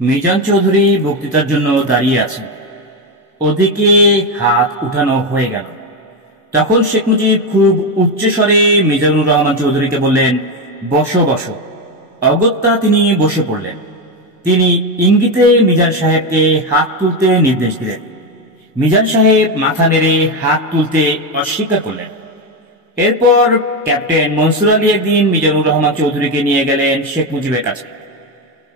মিজান চৌধুরী বক্তৃতার জন্য দাঁড়িয়ে আছেন। ওদিকে হাত উঠানো হয়ে গেল। তখন শেখ মুজিব খুব উচ্চস্বরে মিজানুর রহমান চৌধুরীকে বললেন, বসো বসো। অগত্যা তিনি বসে পড়লেন। তিনি ইঙ্গিতে মিজান সাহেবকে হাত তুলতে নির্দেশ দিলেন। মিজান সাহেব মাথা নেড়ে হাত তুলতে অস্বীকার করলেন। এরপর ক্যাপ্টেন মনসুর আলী একদিন মিজানুর রহমান চৌধুরীকে নিয়ে গেলেন শেখ মুজিবের কাছে।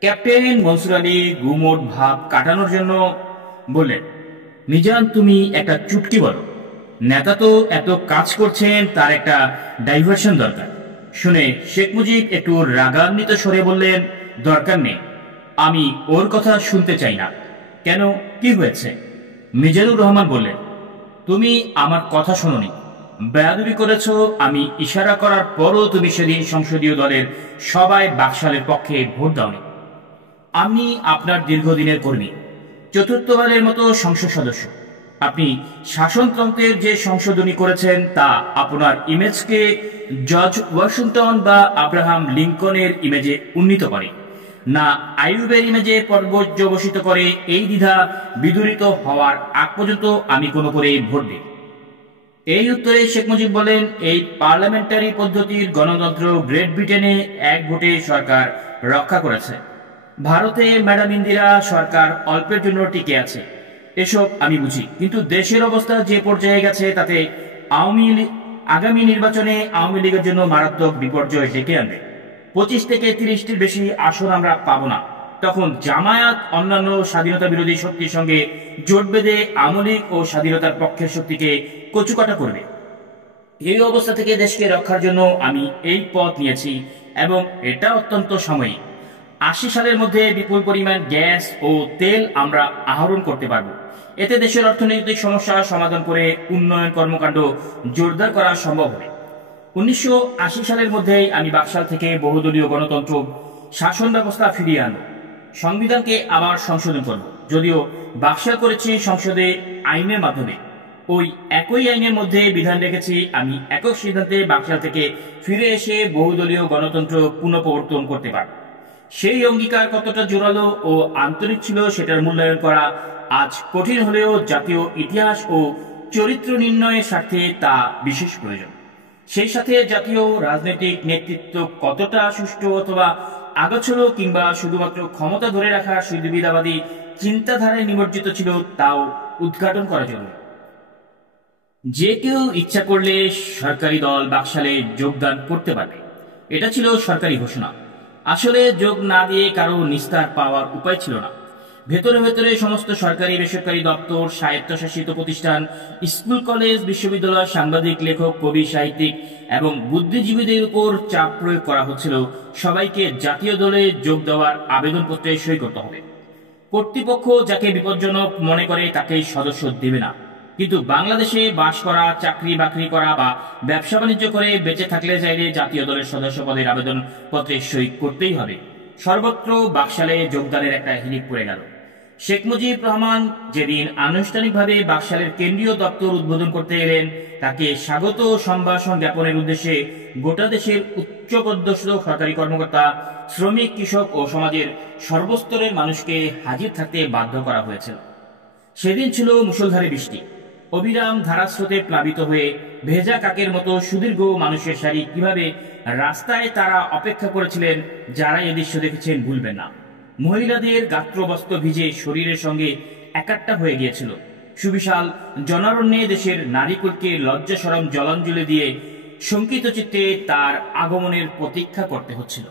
ক্যাপ্টেন মনসুর আলী গুমোট ভাব কাটানোর জন্য বললেন, মিজান, তুমি একটা চুটকি বলো। নেতা তো এত কাজ করছেন, তার একটা ডাইভারশন দরকার। শুনে শেখ মুজিব একটু রাগান্বিত স্বরে বললেন, দরকার নেই, আমি ওর কথা শুনতে চাই না। কেন, কি হয়েছে? মিজানুর রহমান বললেন, তুমি আমার কথা শোনোনি, বেয়াদবি করেছ। আমি ইশারা করার পরও তুমি সেদিন সংসদীয় দলের সবাই বাকশালের পক্ষে ভোট দাওনি। আমি আপনার দীর্ঘদিনের কর্মী, চতুর্থবারের মতো সংসদ সদস্য। আপনি শাসনতন্ত্রের যে সংশোধনী করেছেন তা আপনার ইমেজকে জর্জ ওয়াশিংটন বা আব্রাহাম লিঙ্কনের ইমেজে উন্নীত করে না, আইয়ুবের ইমেজে পর্যবসিত করে। এই দ্বিধা বিদূরিত হওয়ার আগ পর্যন্ত আমি কোনো করে ভোট দিই। এই উত্তরে শেখ মুজিব বলেন, এই পার্লামেন্টারি পদ্ধতির গণতন্ত্র গ্রেট ব্রিটেনে এক ভোটে সরকার রক্ষা করেছে। ভারতে ম্যাডাম ইন্দিরা সরকার অল্পের জন্য টিকে আছে, এসব আমি বুঝি। কিন্তু দেশের অবস্থা যে পর্যায়ে গেছে তাতে আগামী নির্বাচনে আওয়ামী লীগের জন্য মারাত্মক বিপর্যয় ডেকে আনবে। 25 থেকে 30টির বেশি আসন আমরা পাবো না। তখন জামায়াত অন্যান্য স্বাধীনতা বিরোধী শক্তির সঙ্গে জোট বেঁধে আওয়ামী লীগ ও স্বাধীনতার পক্ষের শক্তিকে কচুকাটা করবে। এই অবস্থা থেকে দেশকে রক্ষার জন্য আমি এই পথ নিয়েছি এবং এটা অত্যন্ত সাময়িক। 80 সালের মধ্যে বিপুল পরিমাণ গ্যাস ও তেল আমরা আহরণ করতে পারব। এতে দেশের অর্থনৈতিক সমস্যা সমাধান করে উন্নয়ন কর্মকাণ্ড জোরদার করা সম্ভব হবে। 1980 সালের মধ্যেই আমি বাকশাল থেকে বহুদলীয় গণতন্ত্র শাসন ব্যবস্থা ফিরিয়ে আনব, সংবিধানকে আবার সংশোধন করব। যদিও বাকশাল করেছি সংসদে আইনের মাধ্যমে, ওই একই আইনের মধ্যে বিধান রেখেছি আমি একক সিদ্ধান্তে বাকশাল থেকে ফিরে এসে বহুদলীয় গণতন্ত্র পুনঃপ্রবর্তন করতে পারব। সেই অঙ্গীকার কতটা জোরালো ও আন্তরিক ছিল সেটার মূল্যায়ন করা আজ কঠিন হলেও জাতীয় ইতিহাস ও চরিত্র নির্ণয়ের স্বার্থে তা বিশেষ প্রয়োজন। সেই সাথে জাতীয় রাজনৈতিক নেতৃত্ব কতটা সুষ্ঠু অথবা আগোছালো কিংবা শুধুমাত্র ক্ষমতা ধরে রাখার সুবিধাবাদী চিন্তাধারায় নিমজ্জিত ছিল তাও উদ্ঘাটন করা জরুরি। যে কেউ ইচ্ছা করলে সরকারি দল বাকশালে যোগদান করতে পারবে, এটা ছিল সরকারি ঘোষণা। আসলে যোগ না দিয়ে কারো নিস্তার পাওয়ার উপায় ছিল না। ভেতরে ভেতরে সমস্ত সরকারি বেসরকারি দপ্তর, স্বায়ত্তশাসিত প্রতিষ্ঠান, স্কুল কলেজ বিশ্ববিদ্যালয়, সাংবাদিক, লেখক, কবি, সাহিত্যিক এবং বুদ্ধিজীবীদের উপর চাপ প্রয়োগ করা হচ্ছিল। সবাইকে জাতীয় দলে যোগ দেওয়ার আবেদনপত্রে সই করতে হবে। কর্তৃপক্ষ যাকে বিপজ্জনক মনে করে তাকেই সদস্য দেবে না। কিন্তু বাংলাদেশে বাস করা, চাকরি বাকরি করা বা ব্যবসা বাণিজ্য করে বেঁচে থাকলে চাইলে জাতীয় দলের সদস্য পদের আবেদন পত্রে সই করতেই হবে। সর্বত্র বাকশালে যোগদানের একটা হিড়িক পড়ে গেল। শেখ মুজিব রহমান যেদিন আনুষ্ঠানিকভাবে বাকশালের কেন্দ্রীয় দপ্তর উদ্বোধন করতে এলেন, তাকে স্বাগত সম্ভাষণ জ্ঞাপনের উদ্দেশ্যে গোটা দেশের উচ্চপদস্থ সরকারি কর্মকর্তা, শ্রমিক, কৃষক ও সমাজের সর্বস্তরের মানুষকে হাজির থাকতে বাধ্য করা হয়েছিল। সেদিন ছিল মুষলধারে বৃষ্টি। অবিরাম ধারাস্রোতে প্লাবিত হয়ে ভেজা কাকের মতো সুদীর্ঘ মানুষের সারি কিভাবে রাস্তায় তারা অপেক্ষা করেছিলেন, যারা এই দৃশ্য দেখেছেন ভুলবেন না। মহিলাদের গাত্রবস্ত্র ভিজে শরীরের সঙ্গে একাট্টা হয়ে গিয়েছিল। সুবিশাল জনারণ্যে দেশের নারীকুলকে লজ্জা সরম জলাঞ্জলি দিয়ে শঙ্কিত চিত্তে তার আগমনের প্রতীক্ষা করতে হচ্ছিল।